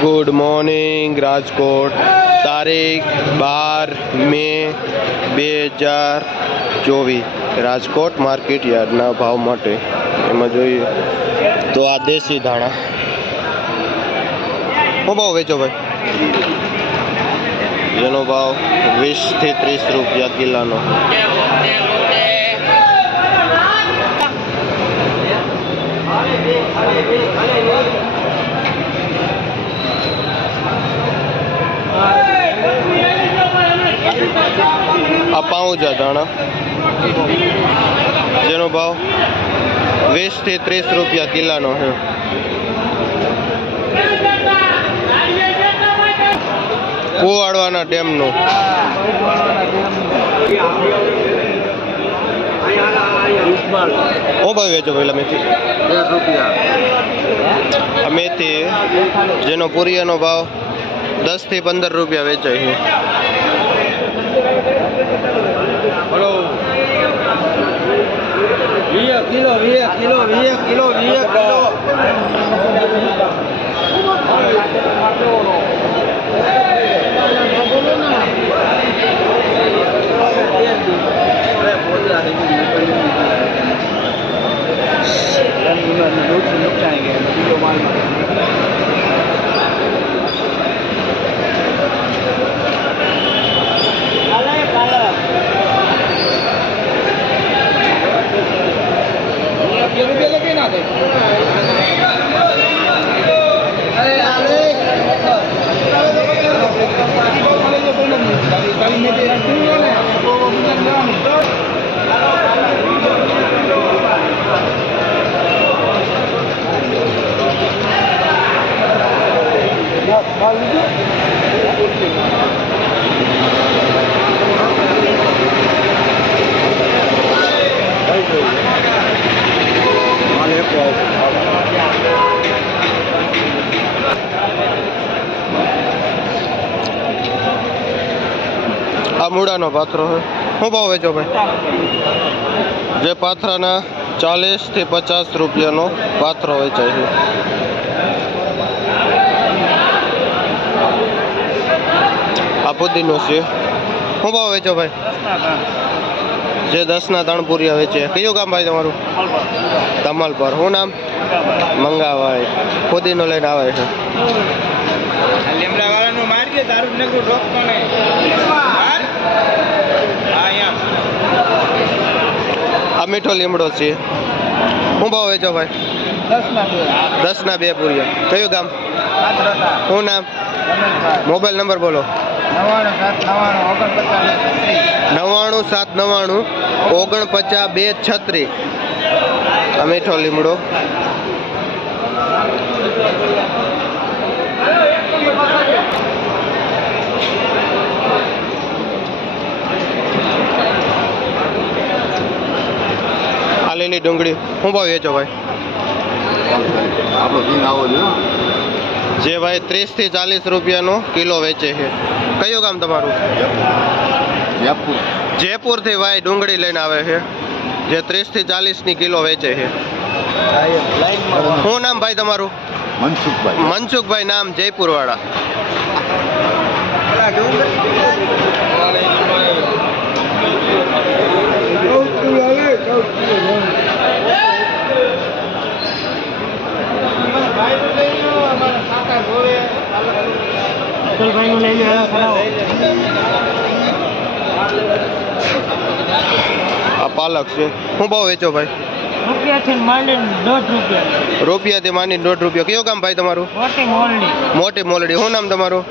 Good morning Rajkot तारीख 12 મે 2024 Rajkot market यार्डना भाव माटे एमां जोईए तो आ देशी धाणा શું ભાવ વેચો ભાઈ? જેનો ભાવ 20 થી 30 રૂપિયા કિલોનો. આ પાઉંજા ધાણા જેનો ભાવ 20 થી 30 રૂપિયા કિલોનો છે. કુવાડવાના ડેમનું ઓ ભાઈ વેચો પહેલા મેથી 10 રૂપિયા. મેથી જેનો પૂરિયાનો ભાવ 10 થી 15 રૂપિયા વેચાય છે. Hello 20 kilo 20 kilo 20 kilo 20 kilo रुपये लगे ना दे આ મૂળાનો પાથરો છે. શું ભાવ વેચો ભાઈ? જે પાથરાના 40 થી 50 રૂપિયાનો પાથરો વેચાય છે. આ પુદીનો છે. શું ભાવ વેચો ભાઈ? જે 10 ના દાણપુરિયા વેચે. કયું ગામ ભાઈ તમારું? કમલપર. શું નામ? મંગાભાઈ. પુદીનો લઈને આવે છે. લીમડા વાળાનું મારજે તારું નકરું રોકતો નહીં. આ મીઠો લીમડો છે. શું ભાવ વેચો ભાઈ? 10 ના 2 પૂરિયા. કયું ગામ? શું નામ? મોબાઈલ નંબર બોલો. 9799 49 આ મીઠો લીમડો. આ લીલી ડુંગળી શું ભાવ વેચો ભાઈ? જે ભાઈ 30 થી 40 રૂપિયાનો કિલો વેચે છે. કયું ગામ તમારું? જયપુર થી ભાઈ ડુંગળી લઈને આવે છે. જે 30 થી 40 ની કિલો વેચે છે. શું નામ ભાઈ તમારું? મનસુખભાઈ. મનસુખભાઈ નામ જયપુર વાળા. આ પાલક છે. શું ભાવ વેચો ભાઈ? રૂપિયાથી માંડીને 1.5 રૂપિયા. રૂપિયાથી માંડીને 1.5 રૂપિયા. કયું ગામ ભાઈ તમારું? મોટી મોલડી. શું નામ તમારું?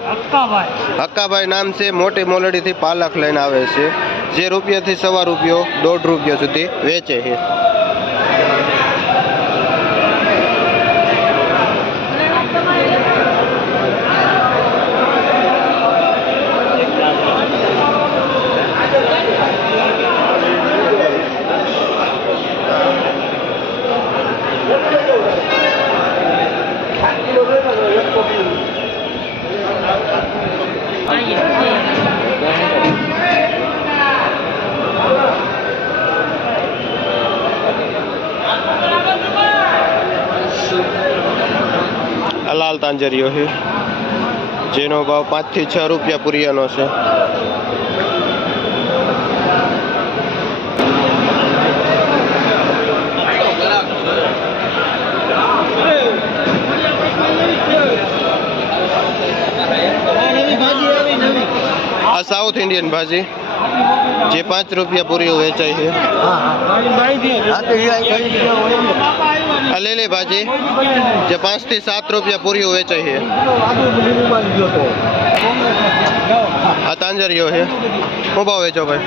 હક્કાભાઈ નામ છે. મોટી મોલડી થી પાલક લઈને આવે છે. જે રૂપિયાથી 1.25 રૂપિયો 1.5 રૂપિયા સુધી વેચે છે. લાલ તાંજરીઓ છે। જેનો ભાવ 5 થી 6 રૂપિયા પૂરિયાનો છે. આ સાઉથ ઇન્ડિયન ભાજી જે 5 રૂપિયા પૂરીઓ વેચાય છે. આ લેલે ભાજી જે 5 થી 7 રૂપિયા પૂરીઓ વેચાય છે. આ તાંજરીઓ છે. શું ભાવ વેચો ભાઈ?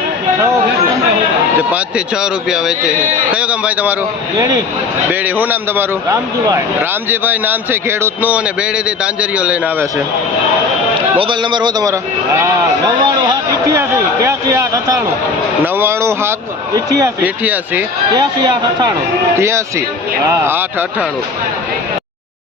જે 5 થી 6 રૂપિયા વેચે છે. કયો ગામ ભાઈ તમારું? બેડી. શું નામ તમારું? રામજીભાઈ નામ છે ખેડૂતનું અને બેડીથી તાંજરીઓ લઈને આવે છે. મોબાઈલ નંબર શું તમારો? 99 7 88 83 898.